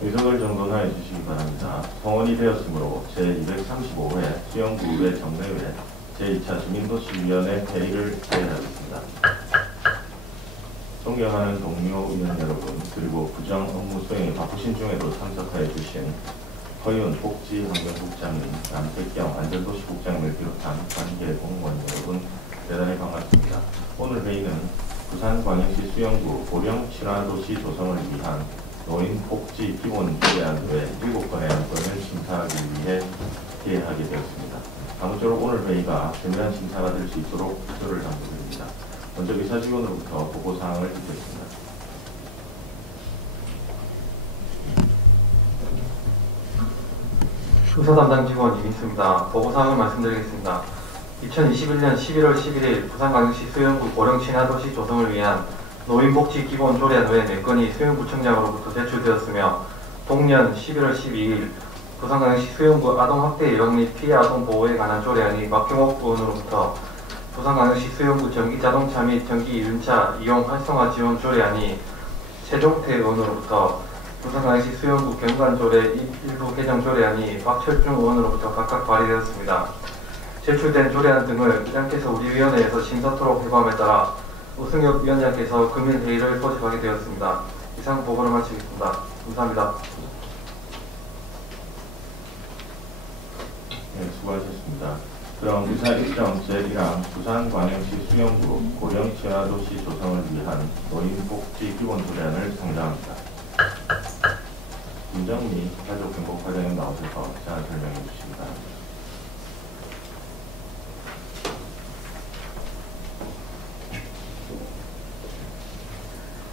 의석을 정돈하여 주시기 바랍니다. 성원이 되었으므로 제235회 수영구의회 정례회 제2차 주민도시위원회 회의를 개회하겠습니다. 존경하는 동료 의원 여러분, 그리고 부정 업무 수행에 바쁘신 중에도 참석하여 주신 허윤 복지환경국장님, 남태경 안전도시국장님을 비롯한 관계 공무원 여러분, 대단히 반갑습니다. 오늘 회의는 부산광역시 수영구 고령 친화도시 조성을 위한 노인복지 기본조례안 외 7건의 안건을 심사하기 위해 개회하게 되었습니다. 아무쪼록 오늘 회의가 세밀한 심사가 될 수 있도록 기조를 당부드립니다. 먼저 의사직원으로부터 보고사항을 듣겠습니다. 의사 담당 직원 이민수입니다. 보고사항을 말씀드리겠습니다. 2021년 11월 11일 부산광역시 수영구 고령 친화도시 조성을 위한 노인복지 기본조례안 외 4건이 수영구청장으로부터 제출되었으며, 동년 11월 12일 부산광역시 수영구 아동학대 예방 및 피해 아동 보호에 관한 조례안이 박경옥 의원으로부터 부산광역시 수영구 전기자동차 및 전기이륜차 이용 활성화 지원 조례안이 최종태 의원으로부터 부산광역시 수영구 경관조례 일부 개정 조례안이 박철중 의원으로부터 각각 발의되었습니다. 제출된 조례안 등을 위원장께서 우리 위원회에서 심사토록 해부함에 따라 우승엽 위원장께서 금일 회의를 소집하게 되었습니다. 이상 보고를 마치겠습니다. 감사합니다. 네, 수고하셨습니다. 그럼 의사 일정 제1항 부산광역시 수영구 고령 친화도시 조성을 위한 노인복지 기본조례안을 상정합니다. 김정미 가족행복과장님 나오셔서 사항을 설명해 주시기 바랍니다.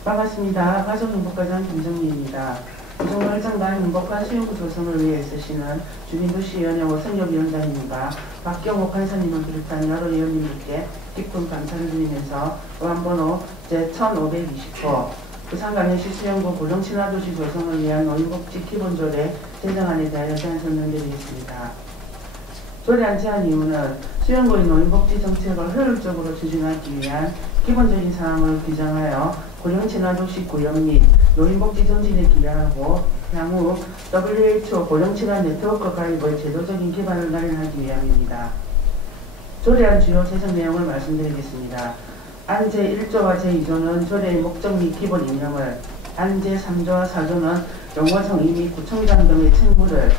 반갑습니다. 가족행복과장 김정미입니다. 구성을 장관 행복한 수영구 조성을 위해 쓰시는 주민도시위원회 오승엽 위원장님과 박경옥 간사님을 비롯한 여러 위원님들께 깊은 감사를 드리면서 의안번호 제1520호 부산광역시 수영구 고령 친화도시 조성을 위한 노인복지 기본조례 제정안에 대하여 제안 설명드리겠습니다. 조례안 제안 이유는 수영구의 노인복지 정책을 효율적으로 추진하기 위한 기본적인 사항을 규정하여 고령 친화도시 구현 및 노인복지 정진에 기여하고 향후 WHO 고령 친화 네트워크 가입의 제도적인 기반을 마련하기 위함입니다. 조례안 주요 제정 내용을 말씀드리겠습니다. 안 제1조와 제2조는 조례의 목적 및 기본 임명을, 안 제3조와 4조는 용어 정의 및 구청장 등의 책무를,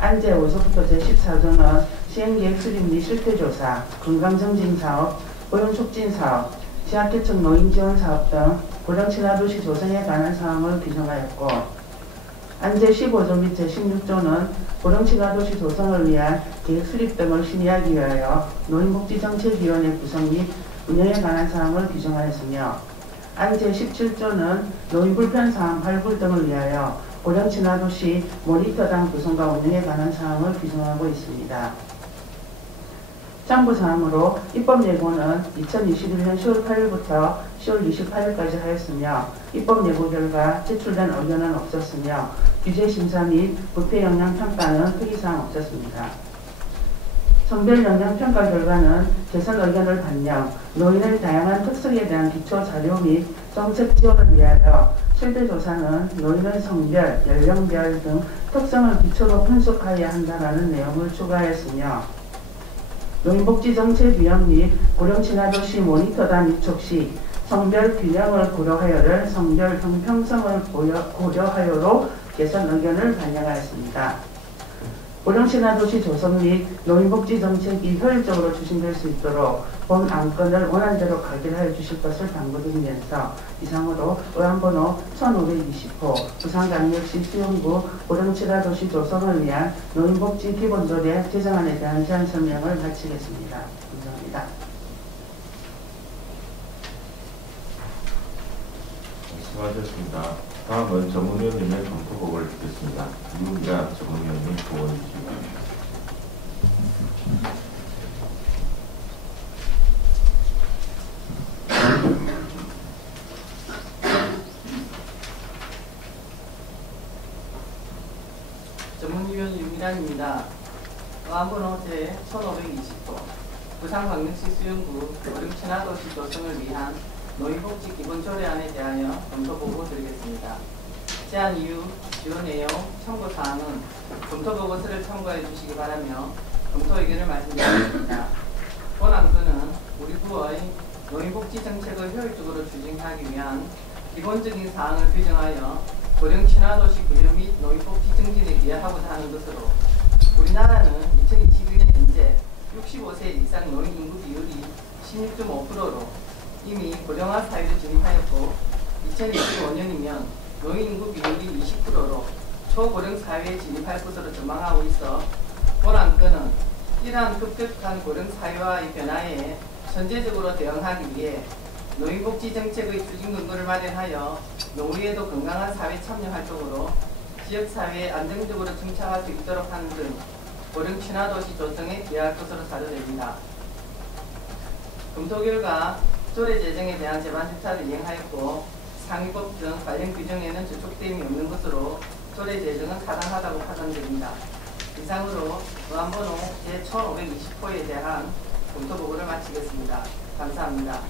안 제5조부터 제14조는 시행계획 수립 및 실태조사, 건강정진사업, 고용촉진사업, 취약계층 노인지원사업 등 고령 친화도시 조성에 관한 사항을 규정하였고, 안 제15조 및 제16조는 고령 친화도시 조성을 위한 계획 수립 등을 심의하기 위하여 노인복지정책위원회 구성 및 운영에 관한 사항을 규정하였으며, 안 제17조는 노인불편사항 발굴 등을 위하여 고령 친화도시 모니터당 구성과 운영에 관한 사항을 규정하고 있습니다. 참고사항으로 입법예고는 2021년 10월 8일부터 10월 28일까지 하였으며, 입법예고 결과 제출된 의견은 없었으며, 규제심사 및 부패영향평가는 특이사항 없었습니다. 성별영향평가 결과는 개선 의견을 반영, 노인의 다양한 특성에 대한 기초자료 및 정책 지원을 위하여 실태조사는 노인의 성별, 연령별 등 특성을 기초로 분석하여야 한다는 내용을 추가하였으며, 노인복지정책위원 및 고령 친화도시 모니터단 입촉 시 성별 균형을 고려하여를 성별 형평성을 고려하여로 개선 의견을 반영하였습니다. 고령 친화도시 조성 및 노인복지 정책이 효율적으로 추진될 수 있도록 본 안건을 원안대로 가결하여 주실 것을 당부드리면서 이상으로 의안번호 1520호 부산광역시 수영구 고령 친화도시 조성을 위한 노인복지 기본조례 제정안에 대한 제안 설명을 마치겠습니다. 감사합니다. 수고하셨습니다. 다음은 전문위원님의 검토보고를 듣겠습니다. 유미라 전문위원님 보고해 주시기 바랍니다. 전문위원 유미란입니다. 의안번호 제1520호 부산광역시 수영구 고령 친화도시 조성을 위한 노인복지 기본조례안에 대하여 검토보고 드리겠습니다. 제안 이유, 주요 내용, 청구 사항은 검토 보고서를 참고해 주시기 바라며 검토 의견을 말씀드리겠습니다. 본안건은 우리 부의 노인복지 정책을 효율적으로 추진하기 위한 기본적인 사항을 규정하여 고령 친화도시 구현 및 노인복지 증진에 기여하고자 하는 것으로 우리나라는 2021년 현재 65세 이상 노인 인구 비율이 16.5%로 이미 고령화 사회로 진입하였고 2025년이면 노인 인구 비율이 20%로 초고령 사회에 진입할 것으로 전망하고 있어 본안건은 이러한 급격한 고령 사회와의 변화에 선제적으로 대응하기 위해 노인복지 정책의 추진 근거를 마련하여 노후에도 건강한 사회 참여 활동으로 지역사회에 안정적으로 정착할 수 있도록 하는 등 고령 친화도시 조성에 기여할 것으로 사료됩니다. 검토 결과 조례 제정에 대한 제반 절차를 이행하였고 상위법 등 관련 규정에는 저촉됨이 없는 것으로 조례 제정은 타당하다고 판단됩니다. 이상으로 의안번호 제1520호에 대한 검토 보고를 마치겠습니다. 감사합니다.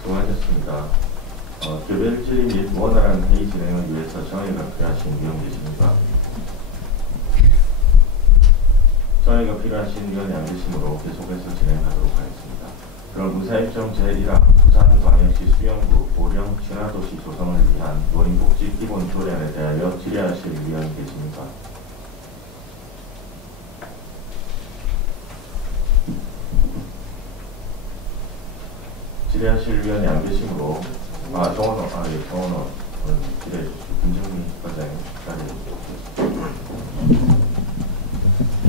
수고하셨습니다. 개별 질의 및 원활한 회의 진행을 위해서 정의가 필요하신 위원 계십니까? 정의가 필요하신 위원이 안 계시므로 계속해서 진행하도록 하겠습니다. 그럼 의사일정 제1항 부산광역시 수영구 고령 친화도시 조성을 위한 노인복지 기본조례안에 대하여 질의하실 위원이 계십니까? 질의하실 위원이 안 계시므로 정원호 질의해 주시고 김정민 과장님 자리해 주시겠습니다.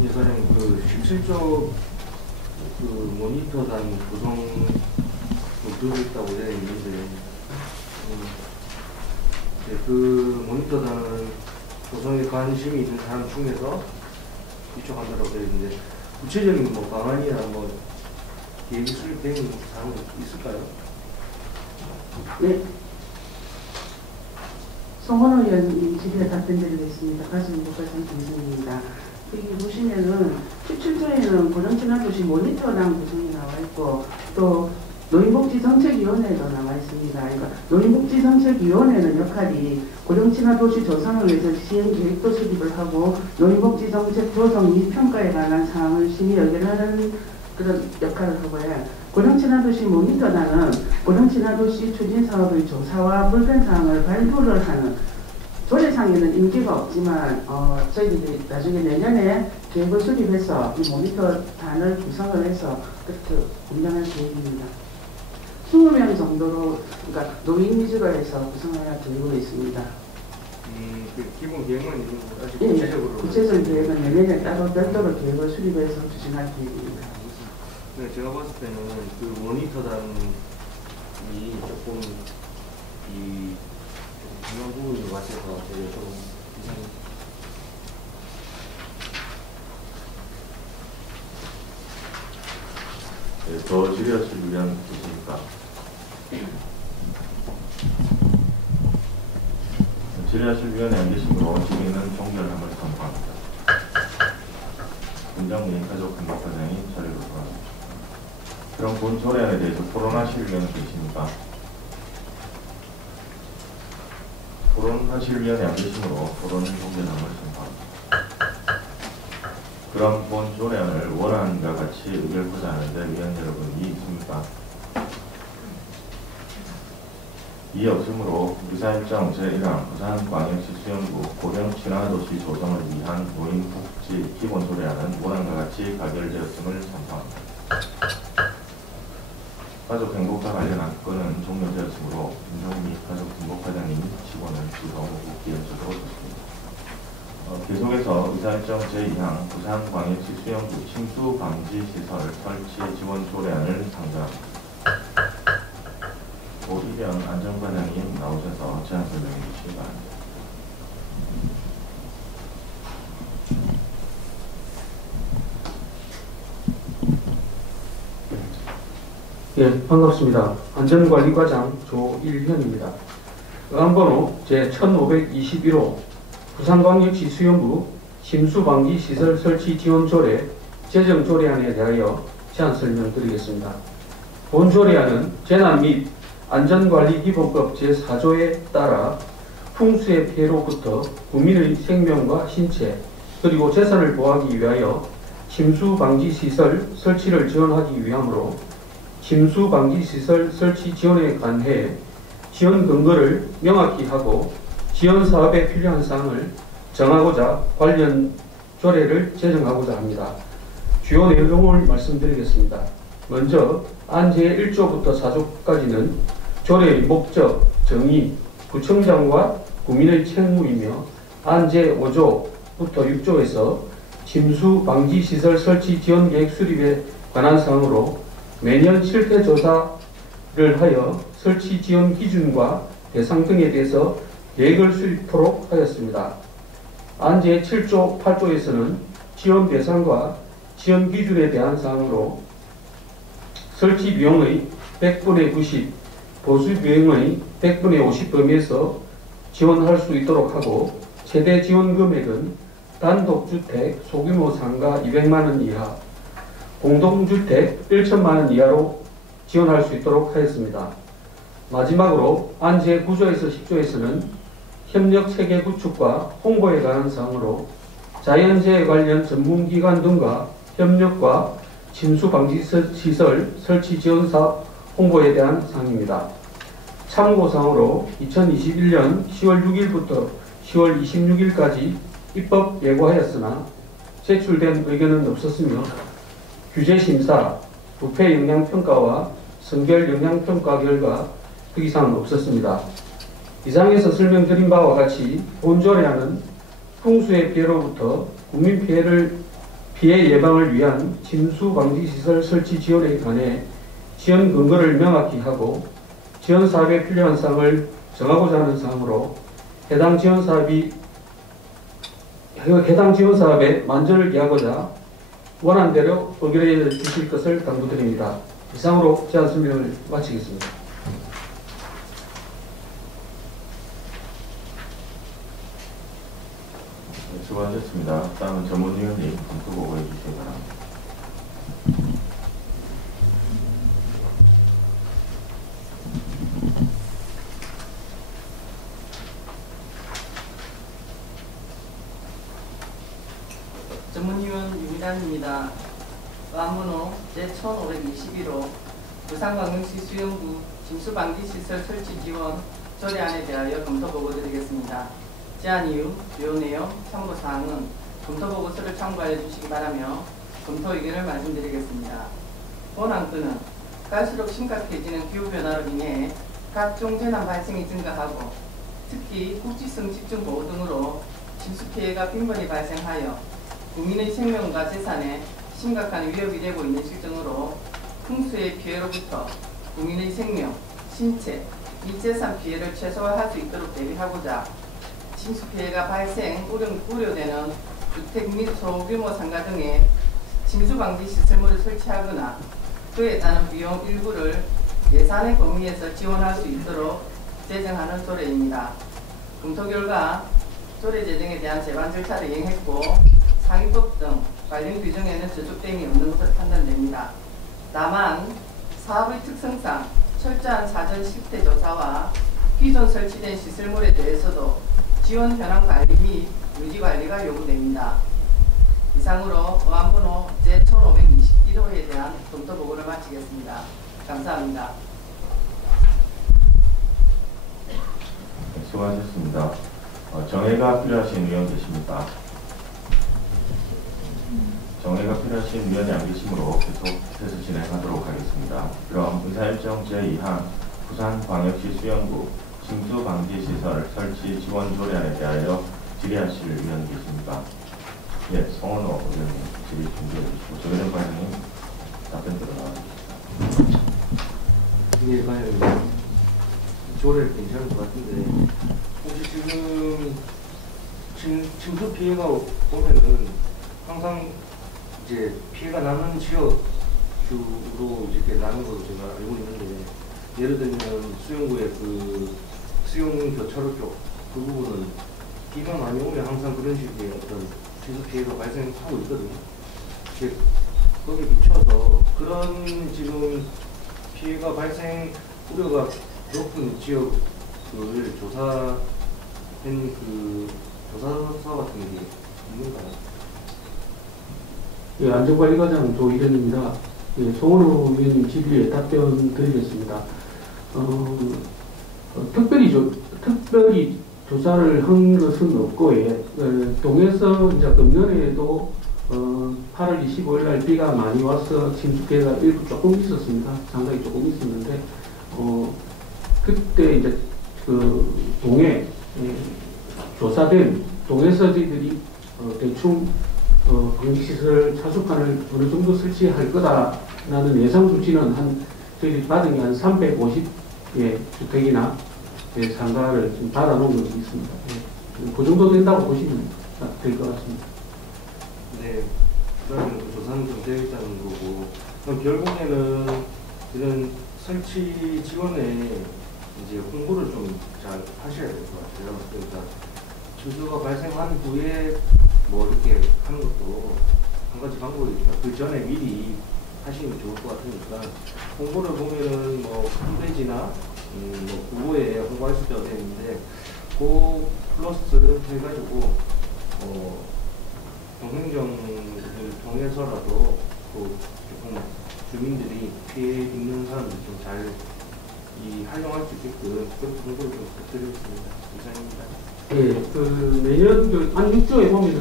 예전에 그 17조 그 모니터단 구성 들어있다고 되어 있는데 그 모니터단 구성에 관심이 있는 사람 중에서 이쪽한다고 되어 있는데 구체적인 뭐 방안이나 뭐 계획이 수립되어 있는 사항이 있을까요? 네. 송원호 의원님 질의에 답변드리겠습니다. 가슴목과장 김승입니다. 여기 보시면은 17조에는 고령친화도시 모니터단 구성이 나와 있고 또 노인복지정책위원회도 나와 있습니다. 그러니까 노인복지정책위원회는 역할이 고령친화도시 조성을 위해서 시행계획도 수립을 하고 노인복지정책 조성 및 평가에 관한 사항을 심의 의견하는 그런 역할을 하고요. 고령친화도시 모니터단은 고령친화도시 추진사업의 조사와 불편사항을 발표를 하는 조례상에는 임기가 없지만 저희들이 나중에 내년에 계획을 수립해서 이 모니터단을 구성을 해서 그렇게 운영할 계획입니다. 20명 정도로 그러니까 노인 위주로 해서 구성할 계획으로 있습니다. 그 기본 계획은 있는데 아직 예, 구체적으로 구체적인 계획은 내년에 따로 별도로 계획을 수립해서 추진할 계획입니다. 네, 제가 봤을 때는 그 모니터단이 조금 이 중요한 부분인 것 같아서 되게 좀 이상해요. 네, 더 질의하실 위원 계십니까? 질의하실 위원이 안 계시므로 질의는 종결함을 선포합니다. 김정민 가족행복과장이 자리로 돌아갑니다. 그럼 본 조례안에 대해서 토론하실 위원이 계십니까? 토론하실 위원이 안 계시므로 토론은 종결함을 선포합니다. 그럼 본 조례안을 원안과 같이 의결하고자 하는데 위원 여러분 이의 있습니까? 이의 없으므로 의사일정 제1항 부산광역시 수영구 고령 친화도시 조성을 위한 노인복지 기본조례안은 원안과 같이 가결되었음을 선포합니다. 가족행복과 관련한 건은 종료되었으므로 김정미 가족행복과장님 직원을 지금 복귀해주도록 하겠습니다. 계속해서 의사일정 제2항 부산광역시 수영구 침수방지시설 설치 지원조례안을 상정합니다. 고이병 안전과장님 나오셔서 제안 설명해 주시기 바랍니다. 예, 반갑습니다. 안전관리과장 조일현입니다. 의안번호 제1521호 부산광역시 수영구 침수방지시설 설치 지원조례 제정조례안에 대하여 제안 설명을 드리겠습니다. 본 조례안은 재난 및 안전관리기본법 제4조에 따라 풍수의 피해로부터 국민의 생명과 신체 그리고 재산을 보호하기 위하여 침수방지시설 설치를 지원하기 위하므로 침수방지시설 설치 지원에 관해 지원 근거를 명확히 하고 지원 사업에 필요한 사항을 정하고자 관련 조례를 제정하고자 합니다. 주요 내용을 말씀드리겠습니다. 먼저 안제 1조부터 4조까지는 조례의 목적, 정의, 구청장과 국민의 책무이며 안제 5조부터 6조에서 침수 방지 시설 설치 지원 계획 수립에 관한 사항으로 매년 실태조사를 하여 설치 지원 기준과 대상 등에 대해서 계획을 수립토록 하였습니다. 안제 7조, 8조에서는 지원 대상과 지원 기준에 대한 사항으로 설치 비용의 100분의 90, 보수 비용의 100분의 50 범위에서 지원할 수 있도록 하고 최대 지원 금액은 단독주택 소규모 상가 200만원 이하, 공동주택 1천만원 이하로 지원할 수 있도록 하였습니다. 마지막으로 안제 9조에서 10조에서는 협력체계 구축과 홍보에 관한 사항으로 자연재해 관련 전문기관 등과 협력과 침수방지시설 설치 지원사업 홍보에 대한 사항입니다. 참고사항으로 2021년 10월 6일부터 10월 26일까지 입법 예고하였으나 제출된 의견은 없었으며 규제심사, 부패영향평가와 선결영향평가 결과 특이사항은 없었습니다. 이상에서 설명드린 바와 같이 본조례안은 풍수의 피해로부터 국민 피해 예방을 위한 침수방지시설 설치 지원에 관해 지원 근거를 명확히 하고 지원 사업에 필요한 사항을 정하고자 하는 사항으로 해당 지원 사업에 만전을 기하고자 원안대로 의결해 주실 것을 당부드립니다. 이상으로 제안 설명을 마치겠습니다. 수고하셨습니다. 다음은 전문위원님 검토 보고해 주시기 바랍니다. 전문위원 유미란입니다. 의안번호 제1521호 부산광역시 수영구 침수방지시설 설치 지원 조례안에 대하여 검토보고 드리겠습니다. 제안 이유, 주요 내용, 참고사항은 검토보고서를 참고하여 주시기 바라며 검토 의견을 말씀드리겠습니다. 본안건은 갈수록 심각해지는 기후변화로 인해 각종 재난 발생이 증가하고 특히 국지성 집중보호 등으로 침수피해가 빈번히 발생하여 국민의 생명과 재산에 심각한 위협이 되고 있는 실정으로 풍수의 피해로부터 국민의 생명, 신체, 및 재산 피해를 최소화할 수 있도록 대비하고자 침수피해가 발생 우려되는 주택 및 소규모 상가 등에 침수방지 시설물을 설치하거나 그에 따른 비용 일부를 예산의 범위에서 지원할 수 있도록 제정하는 조례입니다. 검토 결과 조례 제정에 대한 제반 절차를 이행했고 상위법 등 관련 규정에는 저촉됨이 없는 것으로 판단됩니다. 다만 사업의 특성상 철저한 사전 실태 조사와 기존 설치된 시설물에 대해서도 지원 현황 관리 및 유지 관리가 요구됩니다. 이상으로 의안번호 제1521호에 대한 검토 보고를 마치겠습니다. 감사합니다. 수고하셨습니다. 정해가 필요하신 위원 계십니까? 정해가 필요하신 위원이 안 계시므로 계속해서 진행하도록 하겠습니다. 그럼 의사일정 제2항 부산광역시 수영구 침수방지시설 설치 지원 조례안에 대하여 질의하실 위원 계십니까? 예, 송원호 의원님 질의 준비해 주시고 조혜련 과장님 답변 들어가 주십시오. 네, 과장님. 조례 괜찮은 것 같은데 혹시 지금 침수 피해가 보면은 항상 이제 피해가 나는 지역 주로 이렇게 나는 것으로 제가 알고 있는데 예를 들면 수영구의 그 수영 교차로 쪽 그 부분은 비가 많이 오면 항상 그런 식의 어떤 침수 피해가 발생하고 있거든요. 거기에 비춰서 그런 지금 피해가 발생 우려가 높은 지역을 조사한 그 조사서 같은 게 있는가요? 예, 안전관리과장 조일현입니다. 예, 송원호 위원님 질의에 답변 드리겠습니다. 특별히 조사를 한 것은 없고, 예, 동에서 이제 금년에도 8월 25일 날 비가 많이 와서 침수피해가 일부 조금 있었습니다. 상당히 조금 있었는데, 그때 이제 그 동에 조사된 동에서 저희들이 대충 방지시설 차수판을 어느 정도 설치할 거다라는 예상 수치는 저희들이 받은 게 한 350의 주택이나 상가를 좀 받아놓은 것이 있습니다. 그 정도 된다고 보시면 될 것 같습니다. 네, 그러면 그 조사는 좀 되어 있다는 거고, 그럼 결국에는 이런 설치 지원에 이제 홍보를 좀 잘 하셔야 될 것 같아요. 그러니까 침수가 발생한 후에 뭐 이렇게 하는 것도 한 가지 방법이 있다. 그 전에 미리 하시면 좋을 것 같으니까 홍보를 보면은 뭐 홈페이지나 뭐 구호에 홍보하실 때가 되는데 그 플러스 해가지고 경행정을 통해서라도 그 조금 주민들이 피해 입는 사람들이 좀 잘 활용할 수 있게끔 그런 정보를 좀 부탁드리겠습니다. 이상입니다. 예, 그 매년 한 6조에 보면은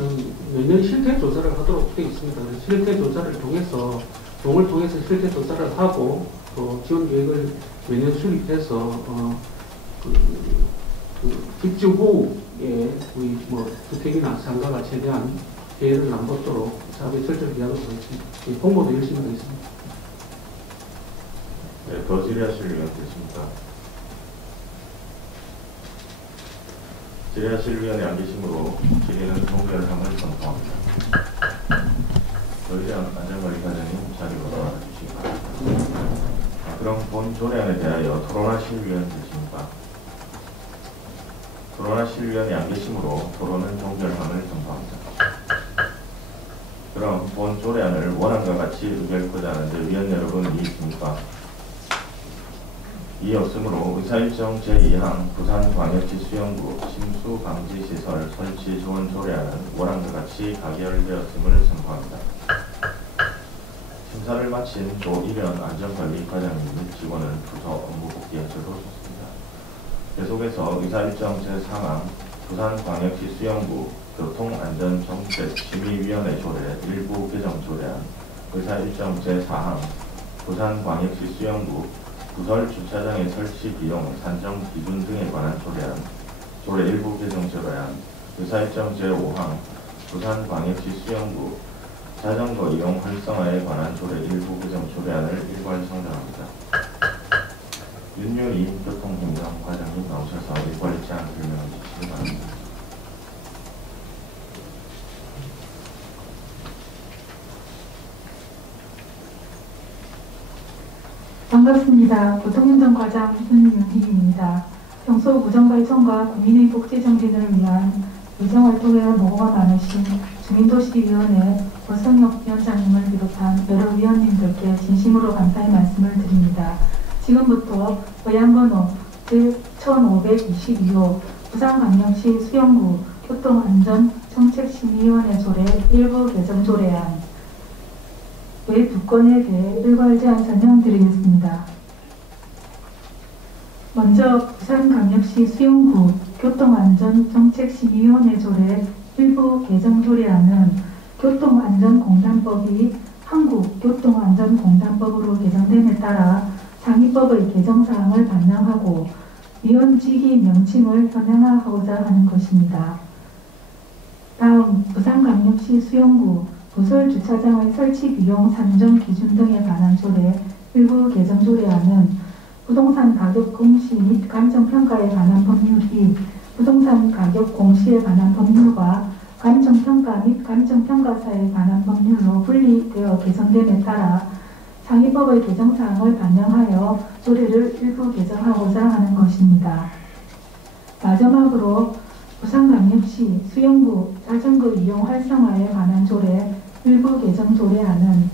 매년 실태 조사를 하도록 되어 있습니다. 실태 조사를 통해서 동을 통해서 실태 조사를 하고 또 지원 계획을 매년 수립해서 집주 후에 우리 뭐 주택이나 상가가 최대한 피해를 안 받도록 사업에 철저히 하도록 하겠습니다. 홍보도 열심히 하겠습니다. 네, 더 질의하실 의원 계십니까? 질의하실 의원이 안 계시므로 질의는 종결함을 선포합니다. 조일현 안전관리과장님 자리로 나와 주시기 바랍니다. 그럼 본 조례안에 대하여 토론하실 의원 계십니까? 토론하실 의원이 안 계시므로 토론은 종결함을 선포합니다. 그럼 본 조례안을 원안과 같이 의결하고자 하는데 위원 여러분 이의 있습니까? 이 없으므로 의사일정 제2항 부산광역시 수영구 침수방지시설 설치 지원 조례안은 원안과 같이 가결되었음을 선포합니다. 심사를 마친 조일현 안전관리과장님 및 직원은 부서 업무복귀하셔도 좋습니다. 계속해서 의사일정 제3항 부산광역시 수영구 교통안전정책심의위원회 조례 일부 개정 조례안, 의사일정 제4항 부산광역시 수영구 부설 주차장의 설치 비용 산정 기준 등에 관한 조례안, 조례 일부 개정 조례안, 의사일정 제5항 부산광역시 수영구 자전거 이용 활성화에 관한 조례 일부 개정 조례안을 일괄 상정합니다. 윤윤희 교통행정과장님 나오셔서 일괄 제안 설명해 주시기 바랍니다. 반갑습니다. 교통행정과장 윤윤희입니다. 평소 구정발전과 국민의 복지 정진을 위한 의정활동에 노고가 많으신 주민도시위원회 권성혁 위원장님을 비롯한 여러 위원님들께 진심으로 감사의 말씀을 드립니다. 지금부터 의안번호 제1522호 부산광역시 수영구 교통안전정책심의위원회 조례 일부 개정 조례안 외 두 건에 대해 일괄 제안 설명드리겠습니다. 먼저 부산광역시 수영구 교통안전정책심의위원회 조례 일부 개정 조례안은 교통안전공단법이 한국교통안전공단법으로 개정됨에 따라 상위법의 개정사항을 반영하고 위원직위 명칭을 현행화하고자 하는 것입니다. 다음 부산광역시 수영구 부설 주차장의 설치 비용 산정 기준 등에 관한 조례 일부 개정 조례안은 부동산 가격 공시 및 감정평가에 관한 법률이 부동산 가격 공시에 관한 법률과 감정평가 및 감정평가사에 관한 법률로 분리되어 개정됨에 따라 상위법의 개정사항을 반영하여 조례를 일부 개정하고자 하는 것입니다. 마지막으로 부산광역시 수영구 자전거 이용 활성화에 관한 조례 일부 개정 조례안은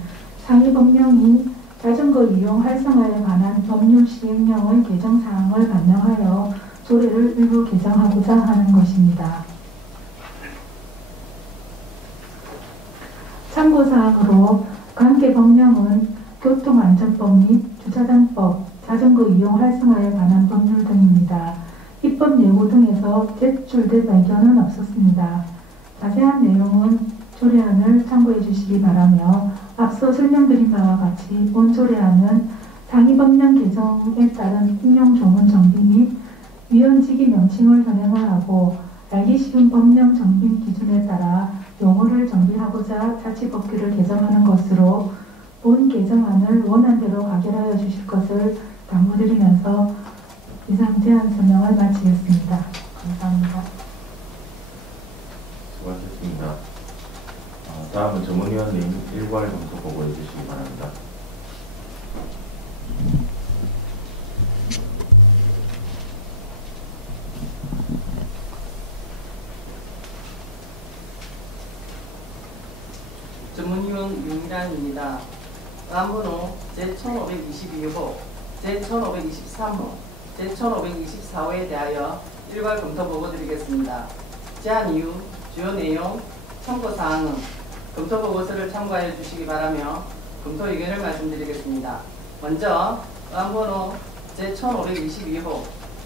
상위 법령이 자전거 이용 활성화에 관한 법률 시행령의 개정 사항을 반영하여 조례를 일부 개정하고자 하는 것입니다. 참고사항으로 관계 법령은 교통안전법 및 주차장법, 자전거 이용 활성화에 관한 법률 등입니다. 입법 예고 등에서 제출된 의견은 없었습니다. 자세한 내용은 조례안을 참고해 주시기 바라며 앞서 설명드린 바와 같이 본 조례안은 상위 법령 개정에 따른 인용 조문 정비 및 위헌지기 명칭을 현행화하고 알기 쉬운 법령 정비 기준에 따라 용어를 정비하고자 자치법규를 개정하는 것으로 본 개정안을 원안대로 가결하여 주실 것을 당부드리면서 이상 제안 설명을 마치겠습니다. 감사합니다. 수고하셨습니다. 다음은 전문위원님 일괄 검토 보고해 주시기 바랍니다. 전문위원 윤미란입니다. 안번호 제1522호, 제1523호, 제1524호에 대하여 일괄 검토 보고 드리겠습니다. 제안 이유, 주요 내용, 참고사항은 검토 보고서를 참고하여 주시기 바라며 검토 의견을 말씀드리겠습니다. 먼저 안번호 제1522호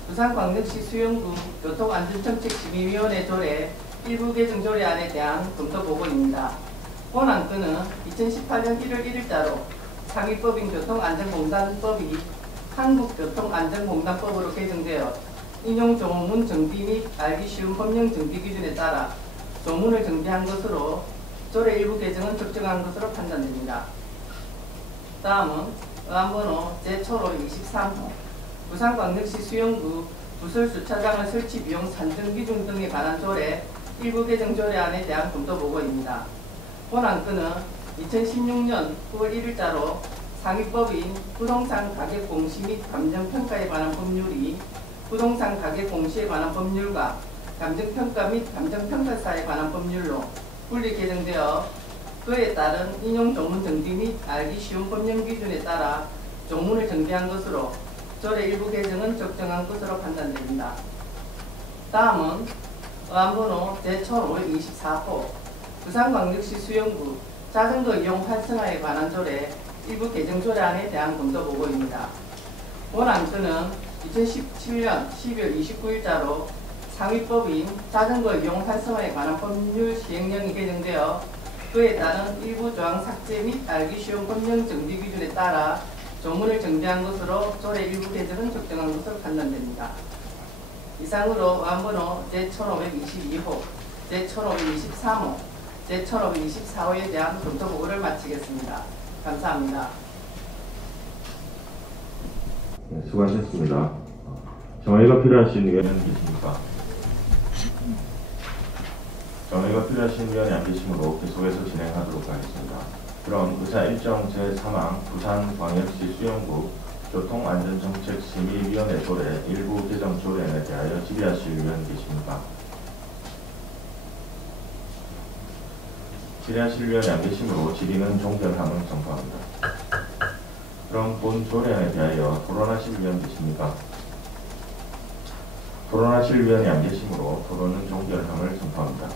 부산광역시 수영구 교통안전정책심의위원회 조례 일부 개정 조례안에 대한 검토 보고입니다. 본 안건은 2018년 1월 1일자로 상위법인 교통안전공단법이 한국교통안전공단법으로 개정되어 인용 조문 정비 및 알기 쉬운 법령 정비 기준에 따라 조문을 정비한 것으로 조례 일부 개정은 적정한 것으로 판단됩니다. 다음은 의안번호 제1523호 부산광역시 수영구 부설주차장의 설치 비용 산정 기준 등에 관한 조례 일부 개정 조례안에 대한 검토 보고입니다. 본 안건은 2016년 9월 1일자로 상위법인 부동산 가격 공시 및 감정평가에 관한 법률이 부동산 가격 공시에 관한 법률과 감정평가 및 감정평가사에 관한 법률로 분리 개정되어 그에 따른 인용 조문 정비 및 알기 쉬운 법령 기준에 따라 조문을 정비한 것으로 조례 일부 개정은 적정한 것으로 판단됩니다. 다음은 의안번호 제1524호 부산광역시 수영구 자전거 이용 활성화에 관한 조례 일부 개정 조례안에 대한 검토 보고입니다. 본 안건은 2017년 12월 29일자로 상위법인 자전거 이용 활성화에 관한 법률 시행령이 개정되어 그에 따른 일부 조항 삭제 및 알기 쉬운 법령 정비 기준에 따라 조문을 정비한 것으로 조례 일부 개정은 적정한 것으로 판단됩니다. 이상으로 의안번호 제1522호, 제1523호, 제1524호에 대한 검토 보고를 마치겠습니다. 감사합니다. 네, 수고하셨습니다. 정의가 필요하신 의원은 계십니까? 정의가 필요하신 의원이 안 계시므로 계속해서 진행하도록 하겠습니다. 그럼 의사 일정 제3항 부산광역시 수영구 교통안전정책심의위원회 조례 일부 개정 조례안에 대하여 질의하실 의원 계십니까? 질의하실 의원이 안 계시므로 질의는 종결함을 선포합니다. 그럼 본 조례안에 대하여 토론하실 의원 계십니까? 토론하실 의원이 안 계시므로 토론은 종결함을 선포합니다.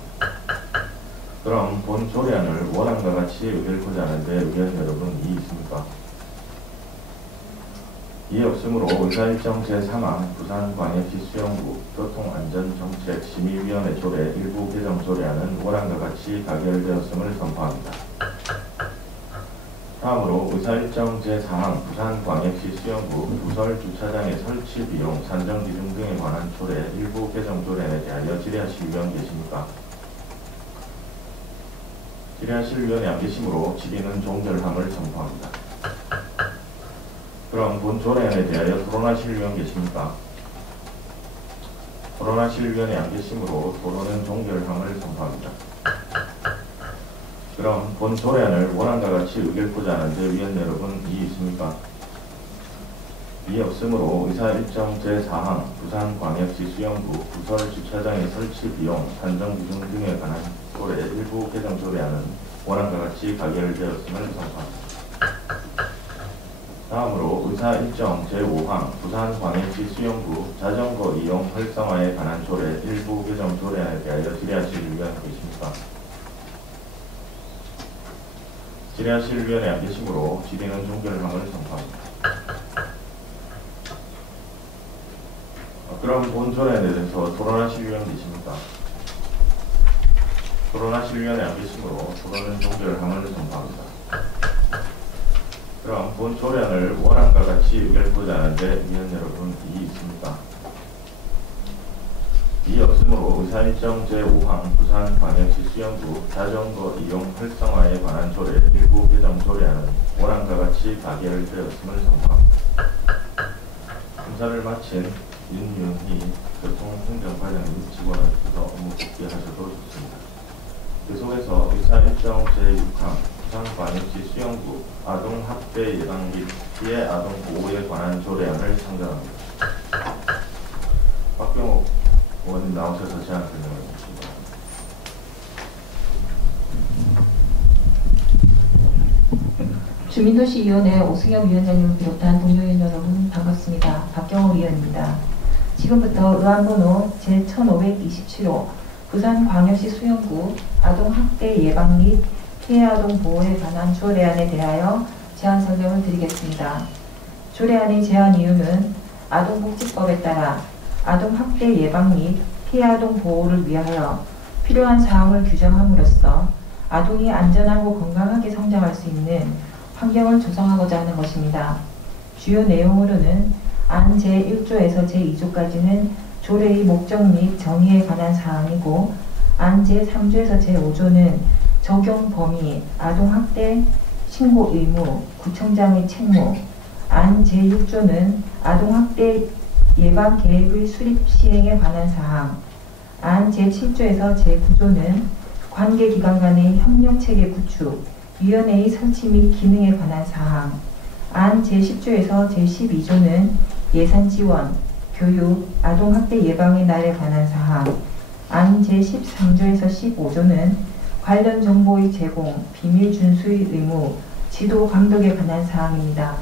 그럼 본 조례안을 원안과 같이 의결코자 하는데 의원 여러분 이의 있습니까? 이의 없으므로 의사일정 제3항 부산광역시 수영구 교통안전정책심의위원회 조례 일부 개정 조례안은 원안과 같이 가결되었음을 선포합니다. 다음으로 의사일정 제4항 부산광역시 수영구 부설주차장의 설치 비용 산정 기준 등에 관한 조례 일부 개정 조례안에 대하여 질의하실 의원 계십니까? 질의하실 의원이 안 계시므로 질의는 종결함을 선포합니다. 그럼 본 조례안에 대하여 토론하실 의원 계십니까? 토론하실 의원이 안 계시므로 토론은 종결함을 선포합니다. 그럼 본 조례안을 원안과 같이 의결코자 하는데 의원 여러분 이의 있습니까? 이의 없으므로 의사 일정 제4항 부산광역시 수영구 부설주차장의 설치 비용 산정 기준 등에 관한 조례 일부 개정 조례안은 원안과 같이 가결되었음을 선포합니다. 다음으로 의사 일정 제5항 부산광역시 수영구 자전거 이용 활성화에 관한 조례 일부 개정 조례안에 대하여 질의하실 위원 계십니까? 질의하실 위원이 안 계시므로 질의는 종결함을 선포합니다. 그럼 본 조례에 대해서 토론하실 위원 계십니까? 토론하실 위원이 안 계시므로 토론은 종결함을 선포합니다. 그럼 본 조례안을 원안과 같이 의결하고자 하는데 위원 여러분 이의 있습니까? 이의 없으므로 의사 일정 제5항 부산광역시 수영구 자전거 이용 활성화에 관한 조례 일부 개정 조례안은 원안과 같이 가결되었음을 선포합니다. 심사를 마친 윤윤희 교통행정과장님 직원은 부서 업무 복귀하셔도 좋습니다. 계속해서 의사 일정 제6항 부산광역시 수영구 아동학대 예방 및 피해 아동 보호에 관한 조례안을 상정합니다. 박병옥 의원님 나오셔서 제안 설명해 주십니다. 주민도시위원회 오승영 위원장님을 비롯한 동료위원 여러분 반갑습니다. 박경호 위원입니다. 지금부터 의안번호 제1527호 부산광역시 수영구 아동학대 예방 및 피해 아동 보호에 관한 조례안에 대하여 제안 설명을 드리겠습니다. 조례안의 제안 이유는 아동복지법에 따라 아동학대 예방 및 피해 아동 보호를 위하여 필요한 사항을 규정함으로써 아동이 안전하고 건강하게 성장할 수 있는 환경을 조성하고자 하는 것입니다. 주요 내용으로는 안 제1조에서 제2조까지는 조례의 목적 및 정의에 관한 사항이고 안 제3조에서 제5조는 적용 범위, 아동학대 신고 의무, 구청장의 책무, 안 제6조는 아동학대 예방 계획의 수립 시행에 관한 사항, 안 제7조에서 제9조는 관계기관 간의 협력체계 구축, 위원회의 설치 및 기능에 관한 사항, 안 제10조에서 제12조는 예산 지원, 교육, 아동학대 예방의 날에 관한 사항, 안 제13조에서 15조는 관련 정보의 제공, 비밀 준수의 의무, 지도 감독에 관한 사항입니다.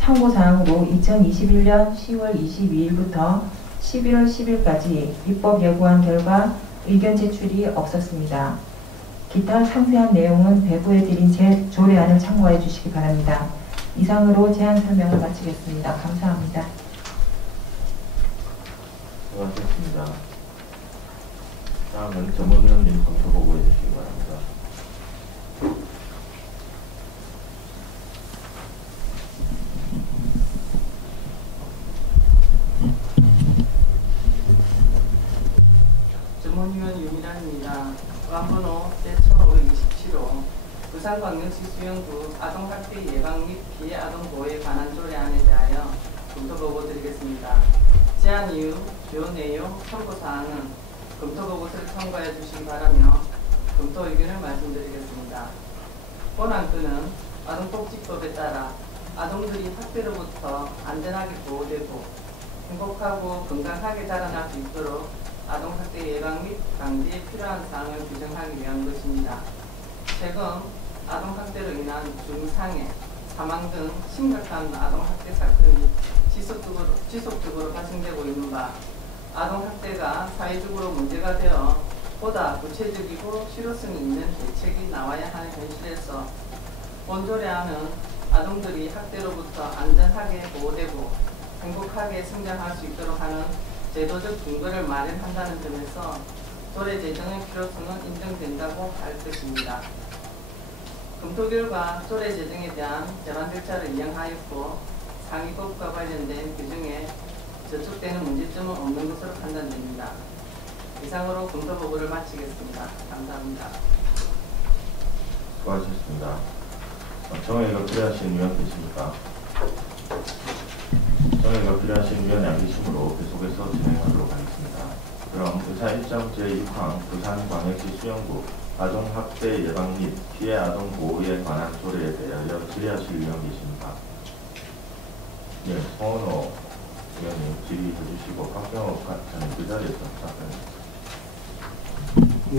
참고사항으로 2021년 10월 22일부터 11월 10일까지 입법 예고한 결과 의견 제출이 없었습니다. 기타 상세한 내용은 배부해 드린 제 조례안을 참고해 주시기 바랍니다. 이상으로 제안 설명을 마치겠습니다. 감사합니다. 수고하셨습니다. 다음은 전문위원님 검토 보고해 주시기 바랍니다. 전문위원 윤미란입니다. 의안번호 제1527호 부산광역시 수영구 아동학대 예방 및 피해 아동 보호에 관한 조례안에 대하여 검토보고 드리겠습니다. 제안 이유, 주요 내용, 참고사항은 검토보고서를 참고해 주시기 바라며 검토 의견을 말씀드리겠습니다. 본안건은 아동복지법에 따라 아동들이 학대로부터 안전하게 보호되고 행복하고 건강하게 자라날 수 있도록 아동학대 예방 및 방지에 필요한 사항을 규정하기 위한 것입니다. 최근 아동학대로 인한 중상해, 사망 등 심각한 아동학대 사건이 지속적으로 발생되고 있는 바 아동학대가 사회적으로 문제가 되어 보다 구체적이고 실효성이 있는 대책이 나와야 하는 현실에서 본 조례안은 아동들이 학대로부터 안전하게 보호되고 행복하게 성장할 수 있도록 하는 제도적 근거를 마련한다는 점에서 조례 제정의 필요성은 인정된다고 할 것입니다. 검토 결과 조례 제정에 대한 제반 절차를 이행하였고 상위법과 관련된 규정에 저촉되는 문제점은 없는 것으로 판단됩니다. 이상으로 검토 보고를 마치겠습니다. 감사합니다. 수고하셨습니다. 정의가 필요하신 위원 계십니까? 정의가 필요하신 위원이 안 계시므로 계속해서 진행하도록 하겠습니다. 그럼 의사 일정 제6항 부산광역시 수영구 아동학대 예방 및 피해 아동 보호에 관한 조례에 대하여 질의하실 위원 계십니까? 네, 송원호 위원님 질의해 주시고 박병옥 과장님 그 자리에서 답변해 주세요. 예.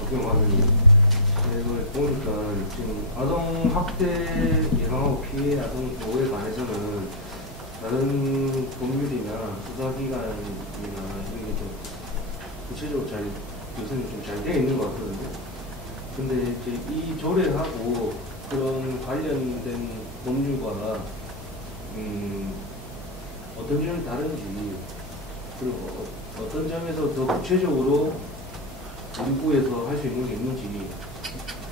박병호 의원님, 네, 이걸 보니까 지금 아동 학대 예방하고 피해 아동 보호에 관해서는 다른 법률이나 수사기관이나 이게 좀 구체적으로 잘 요새는 좀 잘 되어 있는 것 같거든요. 근데 이제 이 조례하고 그런 관련된 법률과 어떤 점이 다른지, 그리고 어떤 점에서 더 구체적으로 정부에서 할 수 있는 게 있는지.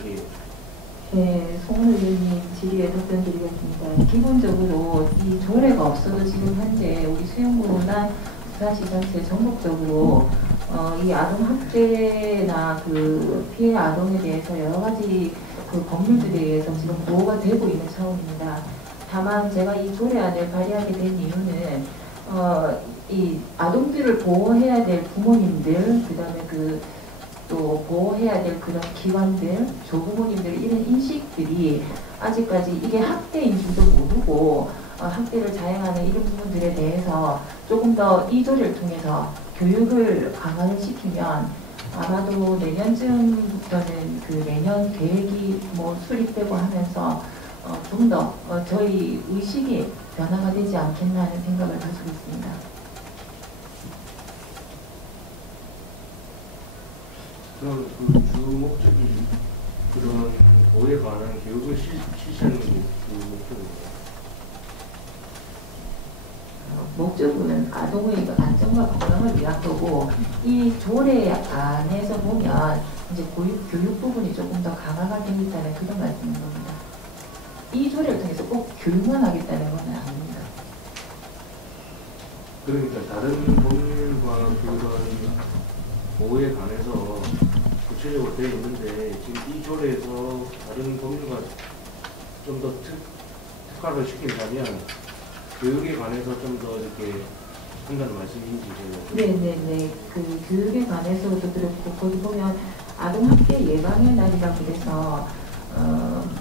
예. 네, 송은우 의원님 질의에 답변드리겠습니다. 기본적으로 이 조례가 없어도 지금 현재 우리 수영구나 부산시전체 전국적으로 이 아동 학대나 그 피해 아동에 대해서 여러 가지 그 법률들에 의해서 지금 보호가 되고 있는 차원입니다. 다만 제가 이 조례안을 발의하게 된 이유는 이 아동들을 보호해야 될 부모님들, 그다음에 또 보호해야 될 그런 기관들, 조부모님들 이런 인식들이 아직까지 이게 학대인 줄도 모르고 학대를 자행하는 이런 부분들에 대해서 조금 더 이 조례를 통해서 교육을 강화를 시키면 아마도 내년쯤부터는 그 내년 계획이 수립되고 하면서 좀 더 저희 의식이 변화가 되지 않겠나 하는 생각을 가지고 있습니다. 그럼 그 주 목적이 그런 보호에 관한 교육을 실시하는 게 주 목적입니다. 목적은 아동의 안전과 건강을 위한 거고, 이 조례 안에서 보면 이제 교육 부분이 조금 더 강화가 되어 있다는 그런 말씀인 겁니다. 이 조례를 통해서 꼭 교육만 하겠다는 건 아닙니다. 그러니까 다른 법률과 그런 보호에 관해서 구체적으로 되어 있는데 지금 이 조례에서 다른 법률과 좀 더 특화를 시킨다면 교육에 관해서 좀 더 이렇게 한다는 말씀인지 제가. 네네네. 그 교육에 관해서도 그렇고, 거기 보면 아동학대 예방의 날이라 그래서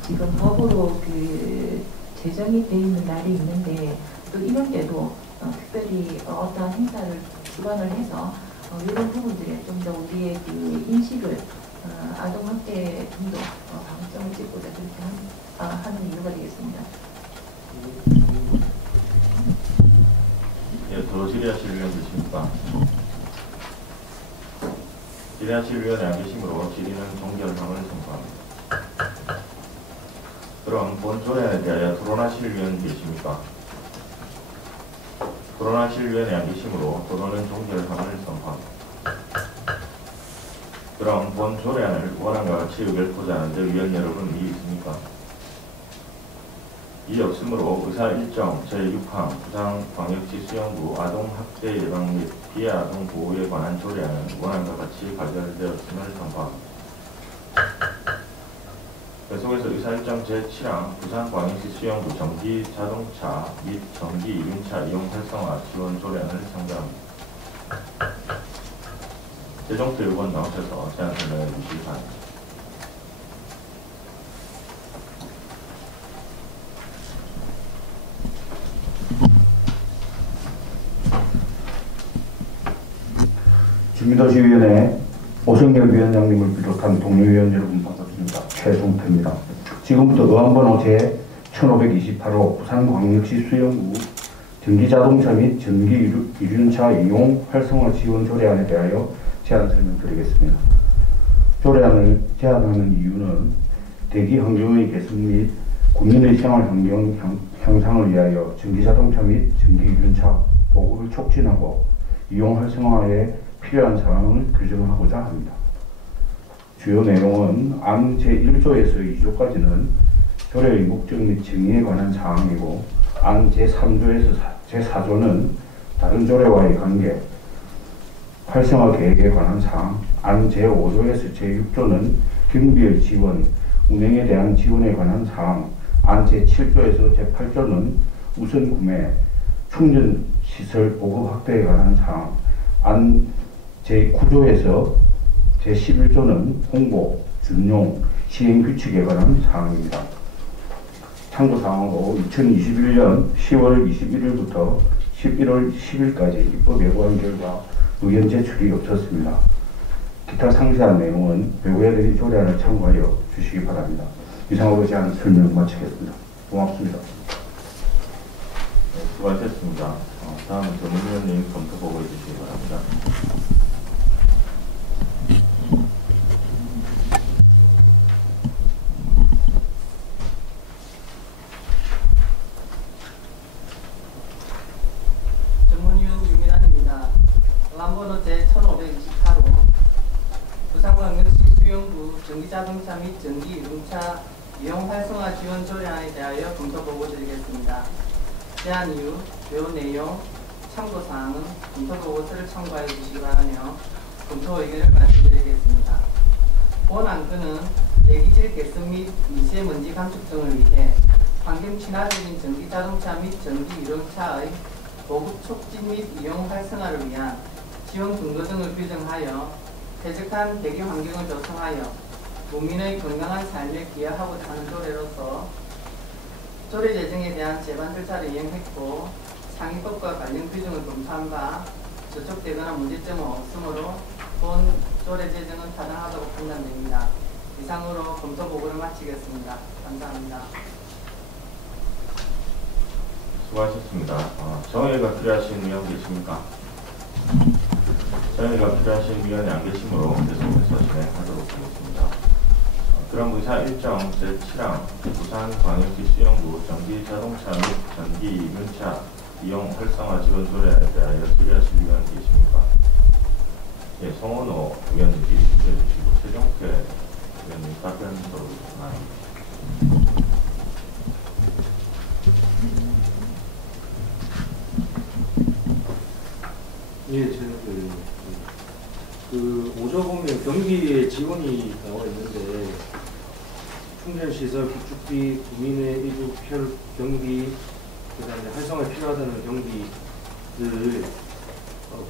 지금 법으로 그 제정이 되어 있는 날이 있는데, 또 이런 때도 특별히 어떠한 행사를 주관을 해서 이런 부분들에 좀 더 우리의 그 인식을 아동학대 좀 더 방점을 찍고자 그렇게 하는 이유가 되겠습니다. 예, 더 질의하실 의원 계십니까? 질의하실 의원이 안 계시므로 질의는 종결함을 선포합니다. 그럼 본 조례에 대하여 토론하실 의원 계십니까? 토론하실 의원이 안 계시므로 토론은 종결함을 선포합니다. 그럼 본 조례안을 원안과 같이 의결토자 하는데 의원 여러분 이의 있습니까? 이 없으므로 의사 일정 제6항 부산광역시 수영구 아동학대 예방 및 피해 아동 보호에 관한 조례안은 원안과 같이 가결되었음을 선포합니다. 계속해서 의사 일정 제7항 부산광역시 수영구 전기 자동차 및 전기 이륜차 이용 활성화 지원 조례안을 상정합니다. 재정태 의원 나오셔서 제안 설명해 주시기 바랍니다. 주민도시위원회 오성열 위원장님을 비롯한 동료 위원 여러분 반갑습니다. 최종태입니다. 지금부터 의안번호 제1528호 부산광역시 수영구 전기자동차 및 전기이륜차 이용 활성화 지원 조례안에 대하여 제안 설명드리겠습니다. 조례안을 제안하는 이유는 대기 환경의 개선 및 국민의 생활 환경 향상을 위하여 전기자동차 및 전기이륜차 보급을 촉진하고 이용 활성화에 필요한 사항을 규정하고자 합니다. 주요 내용은 안 제1조에서 2조까지는 조례의 목적 및 정의에 관한 사항이고, 안 제3조에서 제4조는 다른 조례와의 관계, 활성화 계획에 관한 사항, 안 제5조에서 제6조는 경비의 지원, 운행에 대한 지원에 관한 사항, 안 제7조에서 제8조는 우선 구매, 충전시설 보급 확대에 관한 사항, 안 제9조에서 제11조는 홍보, 준용, 시행규칙에 관한 사항입니다. 참고사항으로 2021년 10월 21일부터 11월 10일까지 입법 예고한 결과 의견 제출이 없었습니다. 기타 상세한 내용은 외부에 드린 조례안을 참고하여 주시기 바랍니다. 이상으로 제안 설명 마치겠습니다. 고맙습니다. 네, 수고하셨습니다. 다음은 전문위원님 검토 보고해 주시기 바랍니다. 전문위원 유민환입니다. 의안번호 제1528호 부산광역시 수영구 전기자동차 및 전기이동차 이용 활성화 지원 조례안에 대하여 검토 보고 드리겠습니다. 제안 이유, 주요 내용, 참고사항은 검토 보고서를 참고해 주시기 바라며 검토 의견을 말씀드리겠습니다. 본 안건은 대기질 개선 및 미세먼지 감축 등을 위해 환경 친화적인 전기자동차 및 전기이동차의 보급 촉진 및 이용 활성화를 위한 지원 근거 등을 규정하여 쾌적한 대기 환경을 조성하여 국민의 건강한 삶에 기여하고자 하는 조례로서 조례 제정에 대한 제반 절차를 이행했고 상위법과 관련 규정을 검토한 바 저촉되거나 문제점은 없으므로 본 조례 제정은 타당하다고 판단됩니다. 이상으로 검토 보고를 마치겠습니다. 감사합니다. 수고하셨습니다. 정의가 필요하신 위원 계십니까? 정의가 필요하신 위원이 안 계시므로 계속해서 진행하도록 하겠습니다. 그럼 의사 일정 제7항 부산광역시 수영구 전기자동차 및 전기이륜차 이용 활성화 지원 조례에 대하여 질의하실 위원 계십니까? 예, 송원호 위원님 질의 주시고 최종태 위원님 답변으로 나갑니다. 예, 저는 그 5조 보면 경기에 지원이 나와 있는데 충전시설, 구축비, 국민의 일부 경비, 그 다음에 활성화에 필요하다는 경비를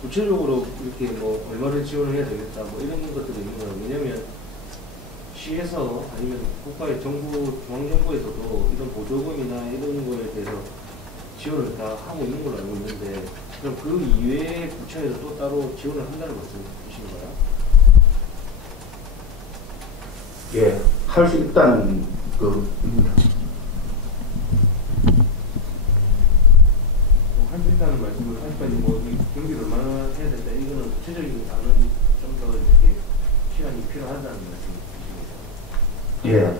구체적으로 이렇게 뭐 얼마를 지원을 해야 되겠다 뭐 이런 것들이 있는 거예요. 왜냐면 시에서 아니면 국가의 정부, 중앙정부에서도 이런 보조금이나 이런 거에 대해서 지원을 다 하고 있는 걸로 알고 있는데 그럼 그 이외에 구청에서 또 따로 지원을 한다는 말씀이신가요? 예, 할 수 있다는 할 수 있다는 말씀을 하니까 뭐이 경비를 얼마나 해야 된다 이거는 구체적인 안은 좀 더 이렇게 시간이 필요하다는 말씀이십니다. 예.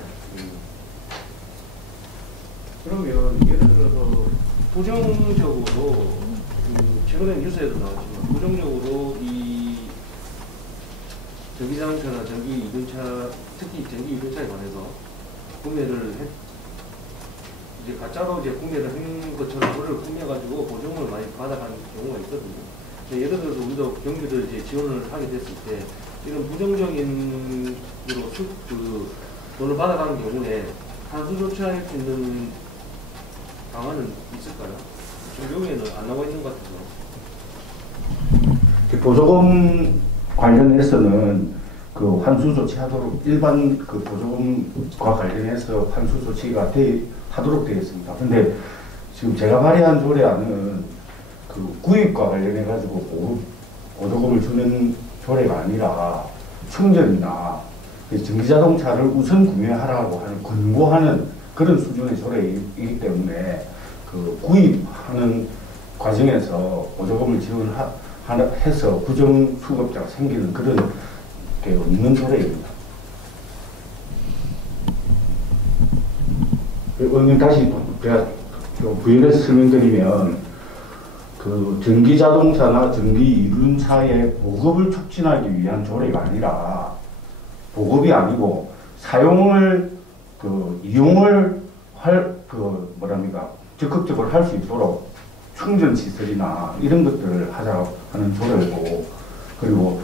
그러면 예를 들어서 부정적으로 최근에 뉴스에도 나왔지만 부정적으로 이 전기자동차나 전기이륜차 특히 전기이륜차에 관해서 구매를 이제 가짜로 이제 구매를 한 것처럼 그걸 꾸며가지고 보조금을 많이 받아가는 경우가 있거든요. 예를 들어서 우리도 경비를 이제 지원을 하게 됐을 때 이런 부정적인 그 돈을 받아가는 경우에 한수 조치할 수 있는 방안은 있을까요? 지금 여기에는 안 나와 있는 것 같아서. 보조금 관련해서는 그 환수 조치하도록 일반 그 보조금과 관련해서 환수 조치가 하도록 되어 있습니다. 근데 지금 제가 발의한 조례안은 그 구입과 관련해 가지고 보조금을 주는 조례가 아니라 충전이나 전기자동차를 우선 구매하라고 하는 권고하는 그런 수준의 조례이기 때문에 그 구입하는 과정에서 보조금을 지원해서 부정수급자가 생기는 그런 게 없는 조례입니다. 의원님 다시 제가 부연해서 설명드리면 그 전기자동차나 전기이륜차의 보급을 촉진하기 위한 조례가 아니라 보급이 아니고 사용을 이용을 적극적으로 할 수 있도록 충전 시설이나 이런 것들을 하자고 하는 조례고, 그리고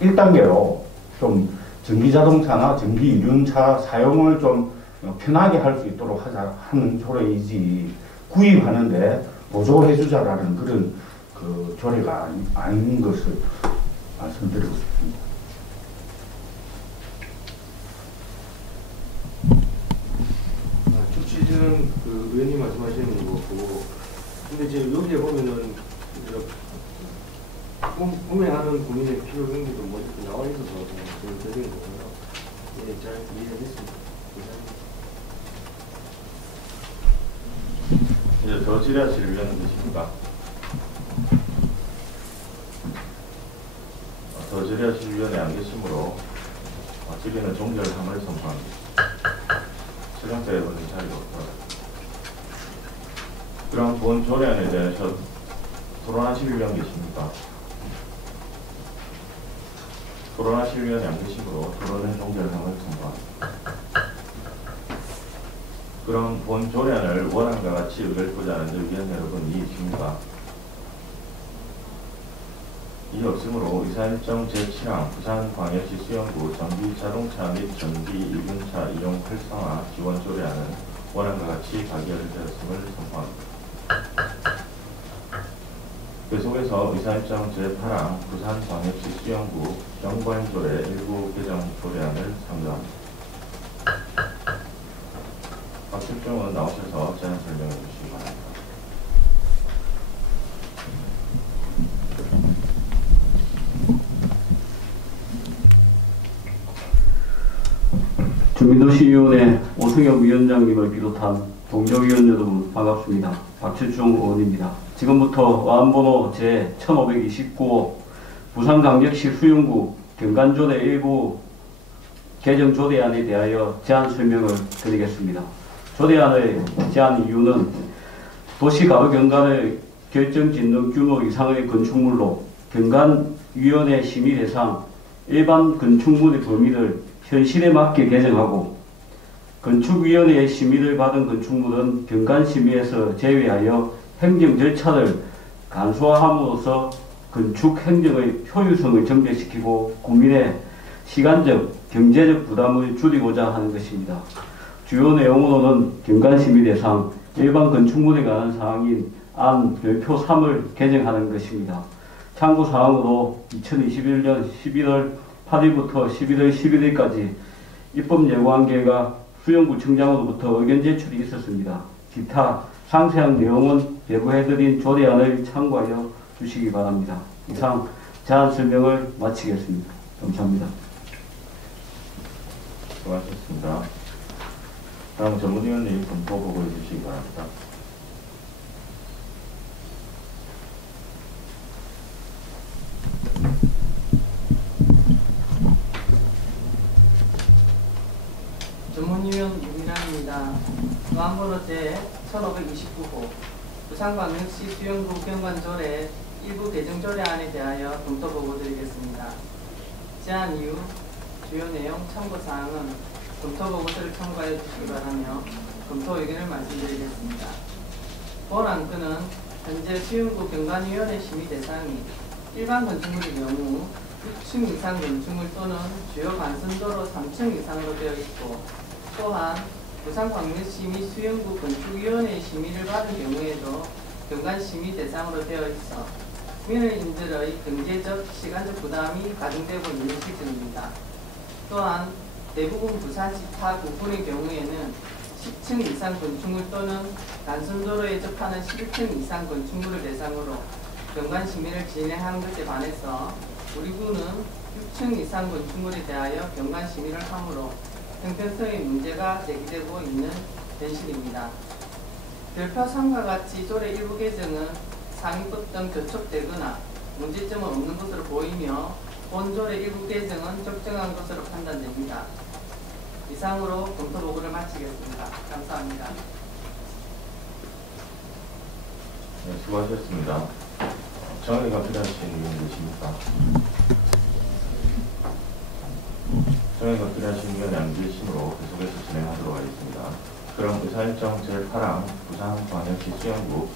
1단계로 좀 전기자동차나 전기이륜차 사용을 좀 편하게 할 수 있도록 하는 조례이지 구입하는데 보조해주자라는 그런 그 조례가 아닌 것을 말씀드리고 싶습니다. 조치는 그 의원님 말씀하시는 거고, 근데 지금 여기에 보면은 구매하는 국민의 필요 경비도 먼저 나와 있어서 그냥 드린 거고요. 예, 잘 이해됐습니다. 이제 더 질의하실 의견 되십니까? 더 질의하실 의견이 안 계시므로 질의는 종결함을 선포합니다. 최강자의 본인 자리로 돌아갑니다. 그럼 본 조례안에 대해서 토론하실 의견 계십니까? 토론하실 의견이 안 계시므로 토론은 종결함을 선포합니다. 그럼 본 조례안을 원안과 같이 의결하고자 하는 의견 여러분 이의십니까? 이 없으므로 이사일정 제7항 부산광역시 수영구 전기자동차 및 전기 1륜차 이용 활성화 지원 조례안은 원안과 같이 가결되었음을 선포합니다. 계속해서 이사일정 제8항 부산광역시 수영구 경관조례 일부 개정 조례안을 상정합니다. 박실종은 나오셔서 제안 설명해 주시기 바랍니다. 주민도시위원회 오승엽 위원장님을 비롯한 동료위원 여러분 반갑습니다. 박철중 의원입니다. 지금부터 와안번호 제1529호 부산광역시 수영구 경관조례 일부 개정 조례안에 대하여 제안 설명을 드리겠습니다. 조례안의 제안 이유는 도시가로 경관의 결정짓는 규모 이상의 건축물로 경관위원회 심의 대상 일반 건축물의 범위를 현실에 맞게 개정하고 건축위원회의 심의를 받은 건축물은 경관심의에서 제외하여 행정 절차를 간소화함으로써 건축행정의 효율성을 증대시키고 국민의 시간적, 경제적 부담을 줄이고자 하는 것입니다. 주요 내용으로는 경관심의 대상, 일반 건축물에 관한 사항인 안 별표 3을 개정하는 것입니다. 참고사항으로 2021년 11월 8일부터 11월 11일까지 입법 예고한계가 수영구청장으로부터 의견 제출이 있었습니다. 기타 상세한 내용은 예고해드린 조례안을 참고하여 주시기 바랍니다. 이상 제안 설명을 마치겠습니다. 감사합니다. 수고하셨습니다. 다음 전문위원님 검토 보고해 주시기 바랍니다. 전문위원 유미란입니다. 노안번호 제1529호 부산광역시 수영구 경관조례 일부 개정조례안에 대하여 검토 보고 드리겠습니다. 제안 이유, 주요 내용, 참고사항은 검토 보고서를 참고하여 주시기 바라며 검토 의견을 말씀드리겠습니다. 본 안건은 현재 수영구 경관위원회 심의 대상이 일반 건축물의 경우 6층 이상 건축물 또는 주요 간선도로 3층 이상으로 되어 있고, 또한 부산광역시 및 수영구 건축위원회 심의를 받은 경우에도 경관심의 대상으로 되어 있어 민원인들의 경제적, 시간적 부담이 가중되고 있는 실정입니다. 또한 대부분 부산시 타 구분의 경우에는 10층 이상 건축물 또는 간선도로에 접하는 11층 이상 건축물을 대상으로 경관심의를 진행하는 것에 반해서 우리 구는 6층 이상 건축물에 대하여 경관심의를 하므로 형평성의 문제가 제기되고 있는 현실입니다. 별표 3과 같이 조례 일부 개정은 상위법 등 교촉되거나 문제점은 없는 것으로 보이며 본 조례 일부 개정은 적정한 것으로 판단됩니다. 이상으로 검토 보고를 마치겠습니다. 감사합니다. 네, 수고하셨습니다. 정의가 필요하신 의원 계십니까? 정의가 필요하신 의원이 안 계시므로 계속해서 진행하도록 하겠습니다. 그럼 의사일정 제8항 부산광역시 수영구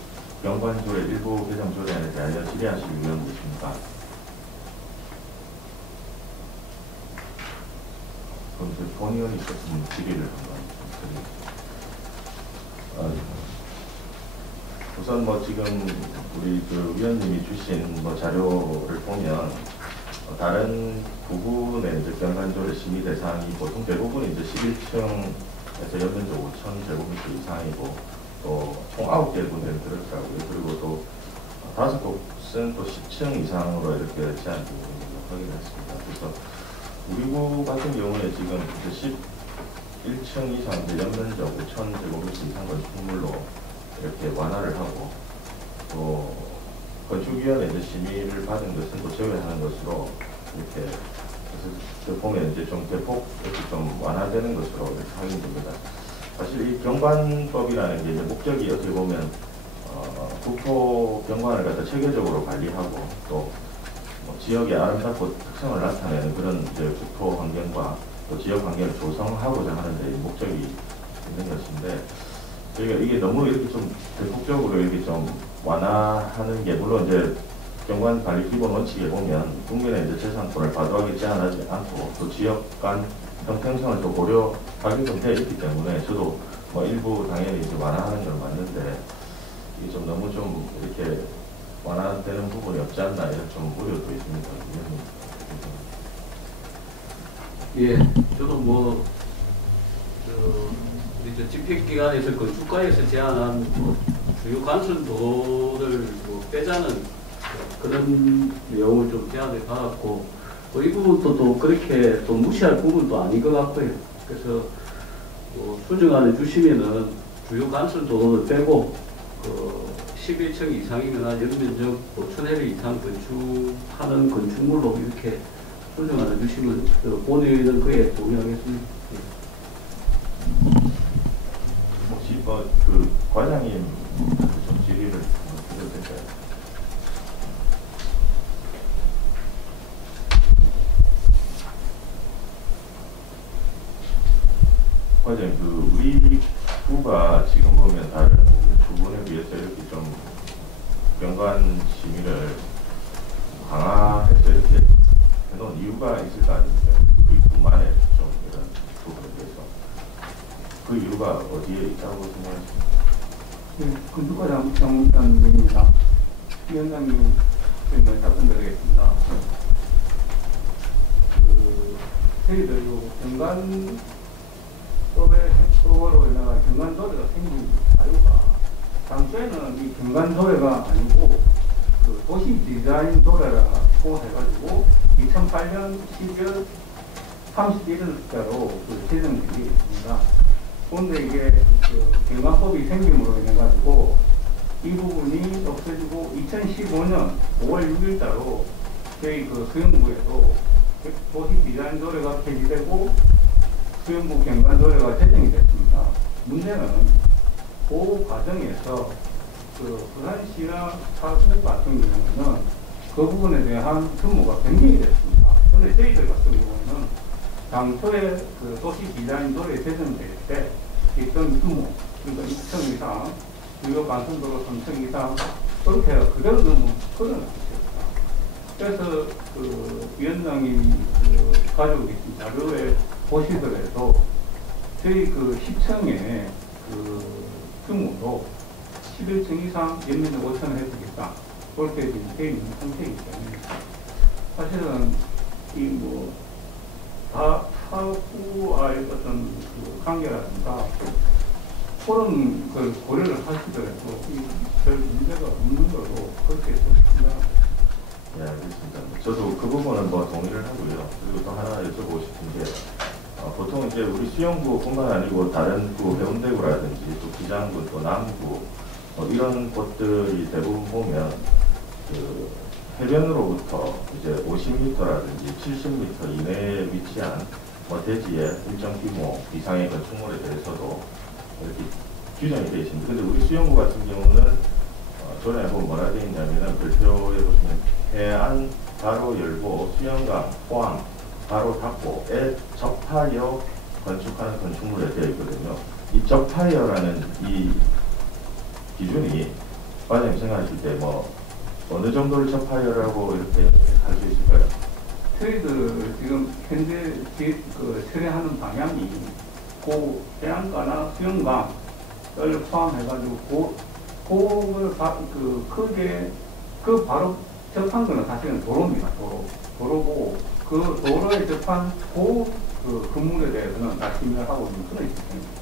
경관조례 일부 개정 조례안에 대하여 질의하실 의원 계십니까? 그럼 저희 본 의원이 있었으면 질의를 한번 드리겠습니다. 우선 지금 우리 위원님이 주신 자료를 보면 다른 부분의 경관조례 심의 대상이 보통 대부분 11층에서 연면적 5,000제곱미터 이상이고 또 총 9개 군데는 그렇더라고요. 그리고 또 5곳 곳은 또 10층 이상으로 이렇게 제한되는 것을 확인했습니다. 그래서 우리 구 같은 경우에 지금 11층 이상 연면적 5,000제곱미터 이상 건축물로 이렇게 완화를 하고 또 건축위원회 이제 심의를 받은 것은 또 제외하는 것으로 이렇게 그래서 보면 이제 좀 대폭 이렇게 좀 완화되는 것으로 이렇게 확인됩니다. 사실 이 경관법이라는 게 이제 목적이 어떻게 보면 국토 경관을 갖다 체계적으로 관리하고 또 지역의 아름답고 특성을 나타내는 그런 이제 국토 환경과 또 지역 환경을 조성하고자 하는 데 목적이 있는 것인데 저희가 이게 너무 이렇게 좀 대폭적으로 이렇게 좀 완화하는 게 물론 이제 경관 관리 기본 원칙에 보면 국민의 이제 재산권을 과도하게 제한하지 않고 또 지역 간 형평성을 또 고려하게끔 되어 있기 때문에 저도 뭐 일부 당연히 이제 완화하는 건 맞는데 이게 좀 너무 좀 이렇게 완화되는 부분이 없지 않나 이런 좀 우려도 있습니다. 예, 저도 뭐 우리 저 집행기관에서 건축가에서 제안한 주요 관순도를 뭐 빼자는 그런 내용을 좀 제안을 받았고 또 이 부분도 또 그렇게 또 무시할 부분도 아닌 것 같고요. 그래서 수정안을 주시면은 주요 관순도를 빼고 11층 이상이거나 연면적 5,000회를 이상 건축하는 건축물로 이렇게 수정안을 주시면 본회의는 그에 동의하겠습니다. 혹시 그 과장님 좀 질의를 드려도 될까요? 과장님, 그 우리 구가 지금 보면 다른 부분에 비해서 이렇게 좀 연관 심의를 강화해서 이렇게 해놓은 이유가 있을 거 아닙니까? 우리 구만의 좀 이런 부분에 대해서 그 이유가 어디에 있다고 생각하십니까? 네, 건축과장 정우현입니다. 위원장님 질문 답변드리겠습니다. 저희들 경관법의 해법으로 인해 경관도래가 생긴 자유가 당초에는 이 경관도래가 아니고 그 도시 디자인 도래라고 해가지고 2008년 12월 31일자로 제정되게 있습니다. 그런데 이게 경관법이 생김으로 인해가지고 이 부분이 없어지고 2015년 5월 6일자로 저희 그 수영구에도 도시 디자인 도래가 폐지되고 수영구 경관 도래가 제정이 됐습니다. 문제는 그 과정에서 그 부산시나 사수 같은 경우는 그 부분에 대한 규모가 변경이 됐습니다. 그런데 저희들 같은 경우는 당초에 그 도시 디자인 도래 제정될 때 있던 규모, 그러니까 2층 이상, 주요 간선도로 3층 이상, 그렇게 그대로 너무 끌어놨습니다. 그래서 그 위원장님 가지고 계신 자료에 보시더라도 저희 그 10층의 그 규모도 11층 이상 연면적 5,000을 해주겠다. 그렇게 지금 되어 있는 상태이기 때문에 사실은 이 뭐 다 사후와의 어떤 그 관계라든가 그런 걸 고려를 하시더라도 별 문제가 없는 걸로 그렇게 생각합니다. 네, 알겠습니다. 저도 그 부분은 뭐 동의를 하고요. 그리고 또 하나 여쭤보고 싶은 게 보통 이제 우리 수영구뿐만 아니고 다른 구 해운대구라든지 또 기장구 또 남구 이런 곳들이 대부분 보면 그 해변으로부터 이제 50m라든지 70m 이내에 위치한 뭐 대지의 일정 규모 이상의 건축물에 대해서도 이렇게 규정이 되어 있습니다. 근데 우리 수영구 같은 경우는 조례에 보면 뭐라 되어 있냐면은 별표에 보시면 해안 바로 열고 수영강 포항 바로 닫고에 접하여 건축하는 건축물에 되어 있거든요. 이 접하여라는 이 기준이 과장님 생각하실 때 뭐 어느 정도를 접하여라고 이렇게 할 수 있을까요? 저희들 지금 현재 그 처리하는 방향이 고 해안가나 수영강을 포함해가지고 그걸 그 크게 그 바로 접한 거는 사실은 도로입니다. 도로고 그 도로에 접한 그 건물에 대해서는 다 심의를 하고 있는 그런 시스템입니다.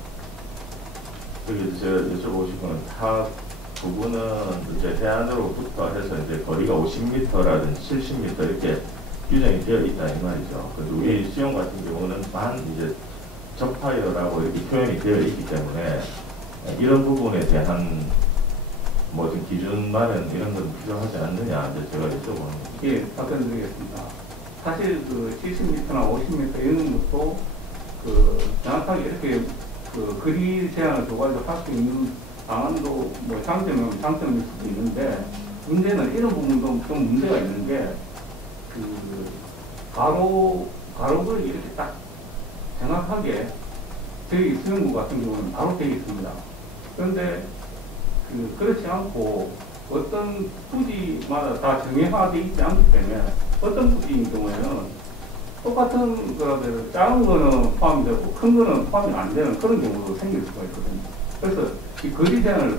여기 제가 여쭤보고 싶은 건 타 부분은 이제 해안으로부터 해서 이제 거리가 50m라든지 70m 이렇게 규정이 되어 있다 이 말이죠. 그런데 우리 수용 같은 경우는 반 이제 접하여라고 이렇게 표현이 되어 있기 때문에 이런 부분에 대한 뭐든 기준 마련 이런 건 필요하지 않느냐 이제 제가 여쭤보는 겁니다. 예, 답변드리겠습니다. 사실 그 70m나 50m 이런 것도 그 정확하게 이렇게 그 거리 제한을 줘가지고 할 수 있는 방안도 뭐 장점이 장점일 수도 있는데 문제는 이런 부분도 좀 문제가 있는 게 그 가로를 이렇게 딱 정확하게 저희 수영구 같은 경우는 바로 되어 있습니다. 그런데 그렇지 않고 어떤 부지마다 다 정형화되어 있지 않기 때문에 어떤 부지인 경우에는 똑같은 거라도 작은 거는 포함이 되고 큰 거는 포함이 안 되는 그런 경우도 생길 수가 있거든요. 그래서 이 거리 제한을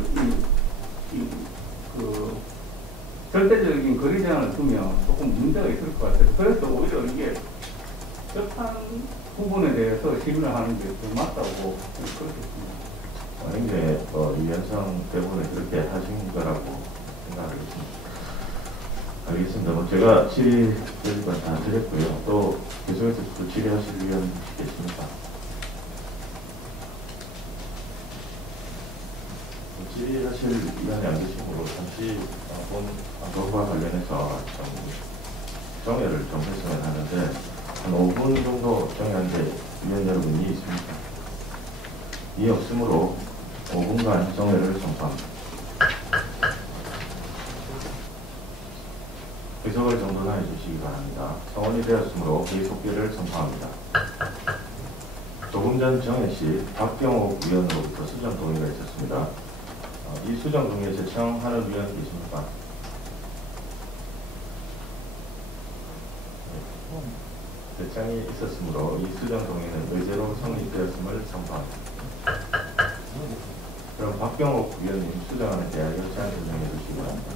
절대적인 거리 제한을 두면 조금 문제가 있을 것 같아요. 그래서 오히려 이게 접한 부분에 대해서 시민을 하는 게 더 맞다고 그렇겠습니다. 굉장히 위원장 때문에 그렇게 하신 거라고 생각하겠습니다. 알겠습니다. 뭐 제가 질의드릴 건 다 드렸고요. 또 계속해서 또 질의하실 위원 계십니까? 질의하실 위원이 안 계시므로 잠시 본과 관련해서 좀 정회를 좀 했으면 하는데 한 5분 정도 정회하는데 위원 여러분 이해 있습니까? 이해 없으므로 5분간 정회를 선포합니다. 의석을 정돈해 주시기 바랍니다. 성원이 되었으므로 계속기를 선포합니다. 조금 전 정회 시 박경옥 위원으로부터 수정 동의가 있었습니다. 이 수정 동의에 제청하는 위원 계십니까? 제청이 있었으므로 이 수정 동의는 의제로 성립되었음을 선포합니다. 그럼 박경옥 위원님 수정안에 대하여 제안 설명해 주시기 바랍니다.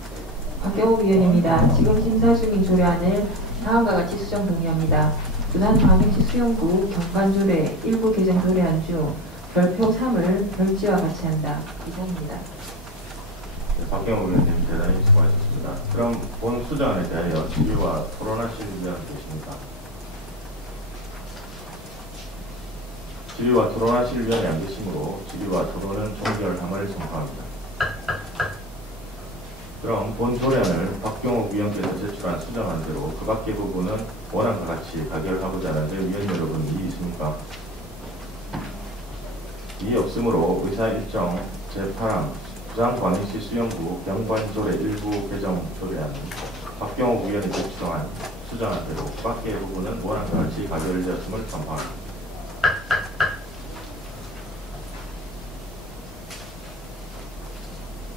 박경옥 위원입니다. 지금 심사 중인 조례안을 다음과 같이 수정 동의합니다. 부산광역시 수용구 경관조례 일부 개정 조례안 중 별표 3을 별지와 같이 한다. 이상입니다. 네, 박경옥 위원님 대단히 수고하셨습니다. 그럼 본 수정안에 대하여 질의와 토론하실 위원 계십니까? 질의와 토론하실 위원이 안 계시므로 질의와 토론은 종결함을 선포합니다. 그럼 본 조례안을 박경옥 위원께서 제출한 수정안대로 그 밖의 부분은 원안과 같이 가결하고자 하는데 위원 여러분 이해 있습니까? 이해 없으므로 의사 일정 제8항 부산광역시 수영구 경관조례 일부 개정 조례안 박경옥 위원이 제출한 수정안대로 그 밖의 부분은 원안과 같이 가결되었음을 선포합니다.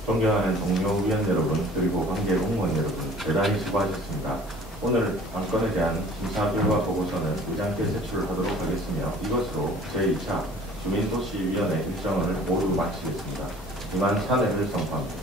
존경하는 동료 위원 여러분 그리고 관계 공무원 여러분 대단히 수고하셨습니다. 오늘 안건에 대한 심사 결과 보고서는 의장께 제출하도록 하겠으며 이것으로 제2차 주민도시위원회 일정을 모두 마치겠습니다. 이만 찬회를 선포합니다.